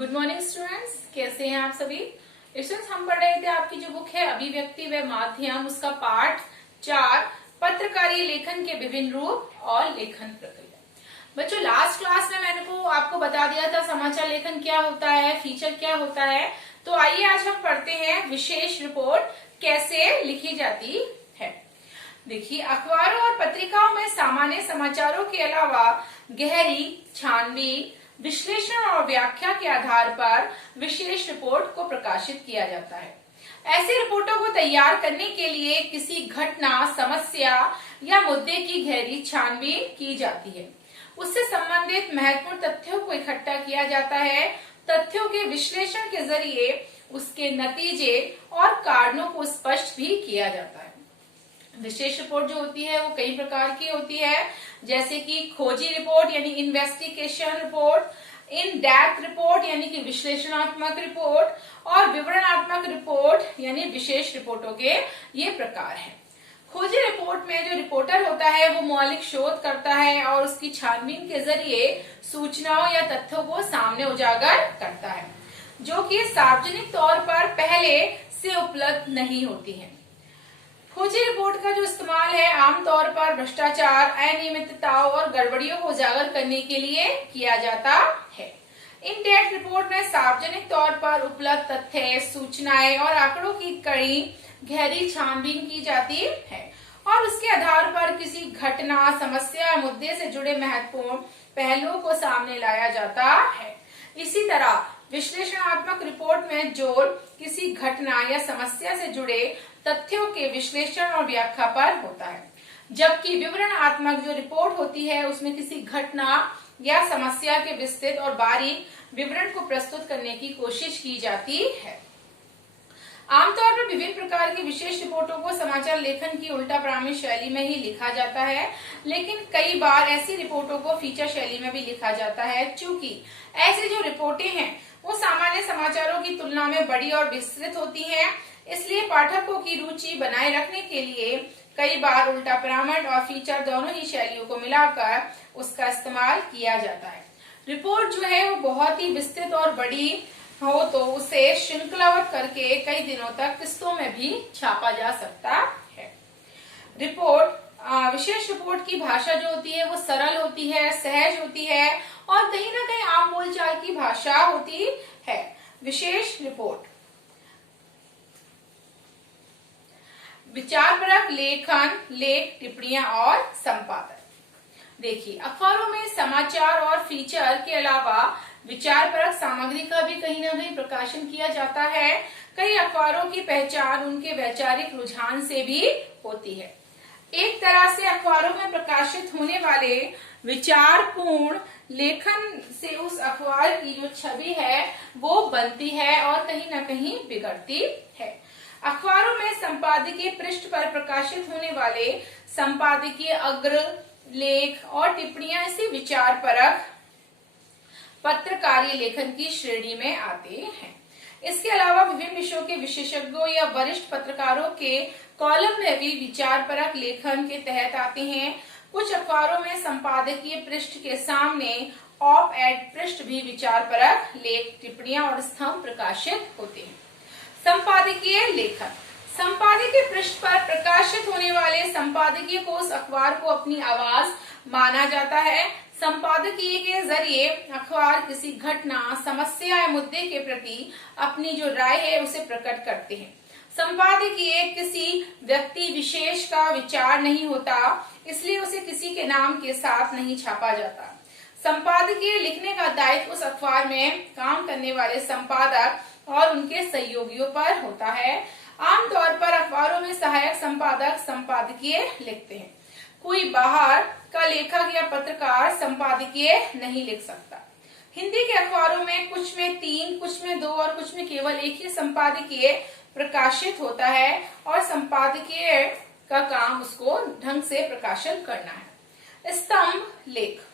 Good morning students, कैसे हैं आप सभी। स्टूडेंट्स, हम पढ़ रहे थे आपकी जो बुक है अभिव्यक्ति व माध्यम, उसका पाठ 4 पत्रकारीय लेखन के विभिन्न रूप और लेखन प्रक्रिया। बच्चों, लास्ट क्लास में मैंने आपको बता दिया था समाचार लेखन क्या होता है, फीचर क्या होता है। तो आइए आज हम पढ़ते हैं विशेष रिपोर्ट कैसे लिखी जाती है। देखिए, अखबारों और पत्रिकाओं में सामान्य समाचारों के अलावा गहरी छानबीन, विश्लेषण और व्याख्या के आधार पर विशेष रिपोर्ट को प्रकाशित किया जाता है। ऐसी रिपोर्टों को तैयार करने के लिए किसी घटना, समस्या या मुद्दे की गहरी छानबीन की जाती है। उससे संबंधित महत्वपूर्ण तथ्यों को इकट्ठा किया जाता है। तथ्यों के विश्लेषण के जरिए उसके नतीजे और कारणों को स्पष्ट भी किया जाता है। विशेष रिपोर्ट जो होती है वो कई प्रकार की होती है, जैसे कि खोजी रिपोर्ट यानी investigation report, in depth report यानी कि विश्लेषणात्मक रिपोर्ट और विवरणात्मक रिपोर्ट यानी विशेष रिपोर्टों के ये प्रकार हैं। खोजी रिपोर्ट में जो रिपोर्टर होता है वो मौलिक शोध करता है और उसकी छानबीन के जरिए सूचनाओं या तथ्यों को सामने उजागर करता है, जो कि सार्वजनिक तौर पर पहले से उपलब्ध नहीं होती है। खोजी रिपोर्ट का जो इस्तेमाल है आमतौर पर भ्रष्टाचार, अनियमितताओं और गड़बड़ियों को उजागर करने के लिए किया जाता है। इन डेप्थ रिपोर्ट में सार्वजनिक तौर पर उपलब्ध तथ्य, सूचनाएं और आंकड़ों की कड़ी गहरी छानबीन की जाती है और उसके आधार पर किसी घटना, समस्या, मुद्दे से जुड़े महत्वपूर्ण पहलुओं को सामने लाया जाता है। इसी तरह विश्लेषणात्मक रिपोर्ट में जोर किसी घटना या समस्या से जुड़े तथ्यों के विश्लेषण और व्याख्या पर होता है, जबकि विवरणात्मक जो रिपोर्ट होती है उसमें किसी घटना या समस्या के विस्तृत और बारीक विवरण को प्रस्तुत करने की कोशिश की जाती है। आमतौर पर विभिन्न प्रकार की विशेष रिपोर्टों को समाचार लेखन की उल्टा प्रामाणिक शैली में ही लिखा जाता है, लेकिन कई बार ऐसी रिपोर्टों को फीचर शैली में भी लिखा जाता है। चूंकि ऐसी जो रिपोर्टें हैं वो सामान्य समाचारों की तुलना में बड़ी और विस्तृत होती हैं, इसलिए पाठकों की रुचि बनाए रखने के लिए कई बार उल्टा प्रामाणिक और फीचर दोनों ही शैलियों को मिलाकर उसका इस्तेमाल किया जाता है। रिपोर्ट जो है वो बहुत ही विस्तृत और बड़ी हो तो उसे श्रृंखलाबद्ध करके कई दिनों तक किस्तों में भी छापा जा सकता है। विशेष रिपोर्ट की भाषा जो होती है वो सरल होती है, सहज होती है और कहीं ना कहीं आम बोलचाल की भाषा होती है। विशेष रिपोर्ट विचारपरक लेखन, लेख, टिप्पणियां और संपादन। देखिए, अखबारों में समाचार और फीचर के अलावा विचारपरक सामग्री का भी कहीं ना कहीं प्रकाशन किया जाता है। कई अखबारों की पहचान उनके वैचारिक रुझान से भी होती है। एक तरह से अखबारों में प्रकाशित होने वाले विचारपूर्ण लेखन से उस अखबार की जो छवि है वो बनती है और कहीं ना कहीं बिगड़ती है। अखबारों में संपादकीय पृष्ठ पर प्रकाशित होने वाले संपादकीय अग्र, लेख और टिप्पणियां इसी विचारपरक पत्रकारीय लेखन की श्रेणी में आते हैं। इसके अलावा विभिन्न विषयों के विशेषज्ञों या वरिष्ठ पत्रकारों के कॉलम में भी विचारपरक लेखन के तहत आते हैं। कुछ अखबारों में संपादकीय पृष्ठ के सामने ऑप एड पृष्ठ भी विचारपरक लेख, टिप्पणियां और स्तंभ प्रकाशित होते हैं। संपादकीय लेखन संपादकीय पृष्ठ पर प्रकाशित होने वाले संपादकीय को उस अखबार को अपनी आवाज माना जाता है। संपादकीय के जरिए अखबार किसी घटना, समस्या या मुद्दे के प्रति अपनी जो राय है उसे प्रकट करते हैं। संपादकीय किसी व्यक्ति विशेष का विचार नहीं होता, इसलिए उसे किसी के नाम के साथ नहीं छापा जाता। संपादकीय लिखने का दायित्व उस अखबार में काम करने वाले संपादक और उनके सहयोगियों पर होता है। आमतौर पर अखबारों में सहायक संपादक संपादकीय लिखते हैं। कोई बाहर का लेखक या पत्रकार संपादकीय नहीं लिख सकता। हिंदी के अखबारों में कुछ में 3, कुछ में 2 और कुछ में केवल एक ही संपादकीय प्रकाशित होता है और संपादकीय का काम उसको ढंग से प्रकाशन करना है। स्तंभ लेख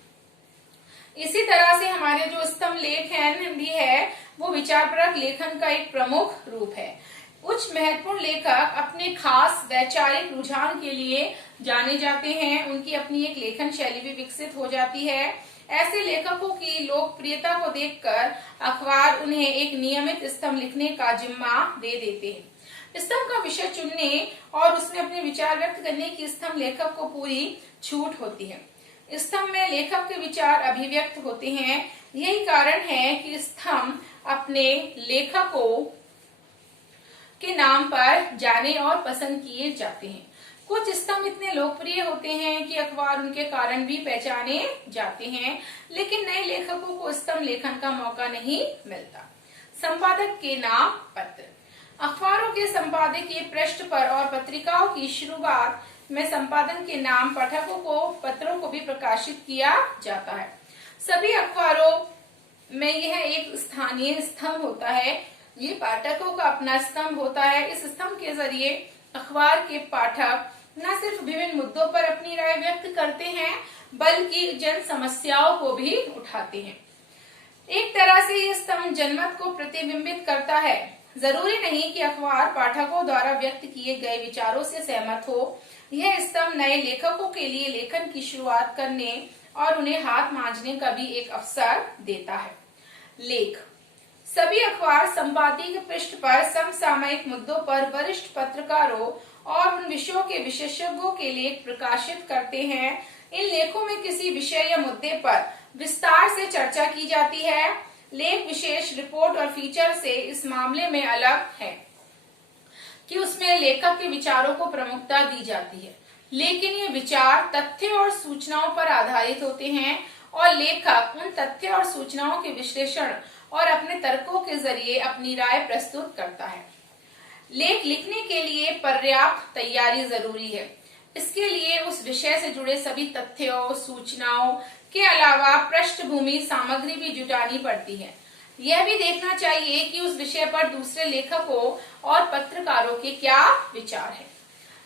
इसी तरह से हमारे जो स्तंभ लेख है वो विचारपरक लेखन का एक प्रमुख रूप है। उच्च महत्वपूर्ण लेखक अपने खास वैचारिक रुझान के लिए जाने जाते हैं। उनकी अपनी एक लेखन शैली भी विकसित हो जाती है। ऐसे लेखकों की लोकप्रियता को देखकर अखबार उन्हें एक नियमित स्तंभ लिखने का जिम्मा दे देते हैं। स्तंभ का विषय चुनने और उसमें अपने विचार व्यक्त करने की स्तंभ लेखक को पूरी छूट होती है। स्तंभ में लेखक के विचार अभिव्यक्त होते हैं। यही कारण है कि स्तंभ अपने लेखकों के नाम पर जाने और पसंद किए जाते हैं। कुछ स्तंभ इतने लोकप्रिय होते हैं कि अखबार उनके कारण भी पहचाने जाते हैं, लेकिन नए लेखकों को स्तंभ लेखन का मौका नहीं मिलता। संपादक के नाम पत्र। अखबारों के संपादकीय पृष्ठ पर और पत्रिकाओं की शुरुआत में संपादन के नाम पाठकों को पत्रों को भी प्रकाशित किया जाता है। सभी अखबारों में यह एक स्थानीय स्तंभ होता है। ये पाठकों का अपना स्तंभ होता है। इस स्तंभ के जरिए अखबार के पाठक न सिर्फ विभिन्न मुद्दों पर अपनी राय व्यक्त करते हैं, बल्कि जन समस्याओं को भी उठाते हैं। एक तरह से ये स्तंभ जनमत को प्रतिबिंबित करता है। जरूरी नहीं कि अखबार पाठकों द्वारा व्यक्त किए गए विचारों से सहमत हो। यह स्तंभ नए लेखकों के लिए लेखन की शुरुआत करने और उन्हें हाथ मांझने का भी एक अवसर देता है। लेख। सभी अखबार संपादकीय पृष्ठ पर समसामयिक मुद्दों पर वरिष्ठ पत्रकारों और उन विषयों के विशेषज्ञों के लेख प्रकाशित करते हैं। इन लेखों में किसी विषय या मुद्दे पर विस्तार से चर्चा की जाती है। लेख विशेष रिपोर्ट और फीचर से इस मामले में अलग है कि उसमें लेखक के विचारों को प्रमुखता दी जाती है, लेकिन ये विचार तथ्य और सूचनाओं पर आधारित होते हैं और लेखक उन तथ्य और सूचनाओं के विश्लेषण और अपने तर्कों के जरिए अपनी राय प्रस्तुत करता है। लेख लिखने के लिए पर्याप्त तैयारी जरूरी है। इसके लिए उस विषय से जुड़े सभी तथ्यों, सूचनाओं के अलावा पृष्ठभूमि सामग्री भी जुटानी पड़ती है। यह भी देखना चाहिए कि उस विषय पर दूसरे लेखकों और पत्रकारों के क्या विचार हैं।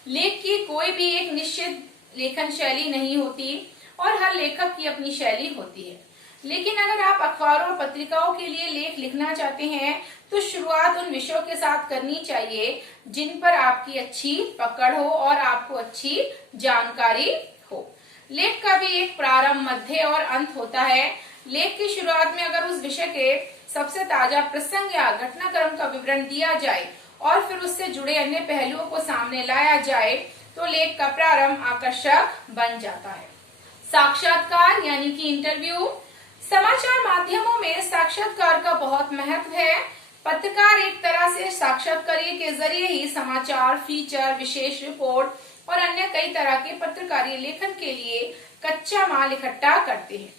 लेख की कोई भी एक निश्चित लेखन शैली नहीं होती और हर लेखक की अपनी शैली होती है। लेकिन अगर आप अखबारों और पत्रिकाओं के लिए लेख लिखना चाहते हैं तो शुरुआत उन विषयों के साथ करनी चाहिए जिन पर आपकी अच्छी पकड़ हो और आपको अच्छी जानकारी हो। लेख का भी एक प्रारंभ, मध्य और अंत होता है। लेख की शुरुआत में अगर उस विषय के सबसे ताजा प्रसंग या घटनाक्रम का विवरण दिया जाए और फिर उससे जुड़े अन्य पहलुओं को सामने लाया जाए तो लेख का प्रारंभ आकर्षक बन जाता है। साक्षात्कार यानी कि इंटरव्यू। समाचार माध्यमों में साक्षात्कार का बहुत महत्व है। पत्रकार एक तरह से साक्षात्कार के जरिए ही समाचार, फीचर, विशेष रिपोर्ट और अन्य कई तरह के पत्रकारीय लेखन के लिए कच्चा माल इकट्ठा करते हैं।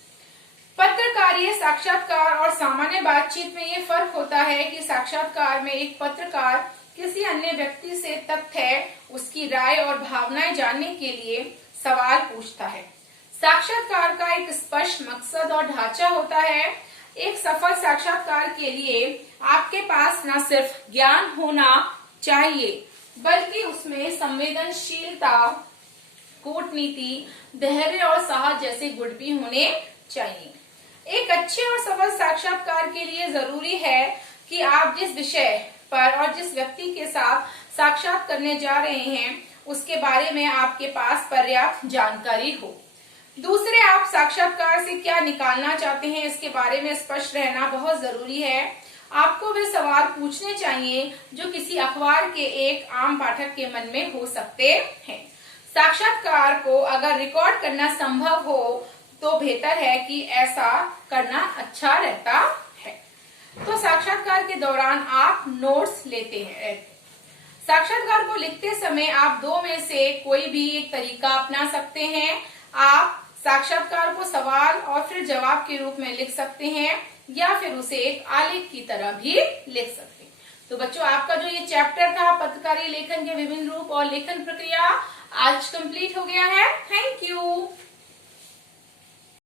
पत्रकारीय साक्षात्कार और सामान्य बातचीत में ये फर्क होता है कि साक्षात्कार में एक पत्रकार किसी अन्य व्यक्ति से तथ्य, उसकी राय और भावनाएं जानने के लिए सवाल पूछता है। साक्षात्कार का एक स्पष्ट मकसद और ढांचा होता है। एक सफल साक्षात्कार के लिए आपके पास न सिर्फ ज्ञान होना चाहिए, बल्कि उसमें संवेदनशीलता, कूटनीति, धैर्य और साहस जैसे गुण भी होने चाहिए। एक अच्छे और सफल साक्षात्कार के लिए जरूरी है कि आप जिस विषय पर और जिस व्यक्ति के साथ साक्षात करने जा रहे हैं उसके बारे में आपके पास पर्याप्त जानकारी हो। दूसरे, आप साक्षात्कार से क्या निकालना चाहते हैं इसके बारे में स्पष्ट रहना बहुत जरूरी है। आपको वे सवाल पूछने चाहिए जो किसी अखबार के एक आम पाठक के मन में हो सकते हैं। साक्षात्कार को अगर रिकॉर्ड करना संभव हो तो बेहतर है कि ऐसा करना अच्छा रहता है। तो साक्षात्कार के दौरान आप नोट्स लेते हैं। साक्षात्कार को लिखते समय आप दो में से कोई भी एक तरीका अपना सकते हैं। आप साक्षात्कार को सवाल और फिर जवाब के रूप में लिख सकते हैं या फिर उसे एक आलेख की तरह भी लिख सकते हैं। तो बच्चों, आपका जो ये चैप्टर था पत्रकारीय लेखन के विभिन्न रूप और लेखन प्रक्रिया आज कंप्लीट हो गया है। Thank you.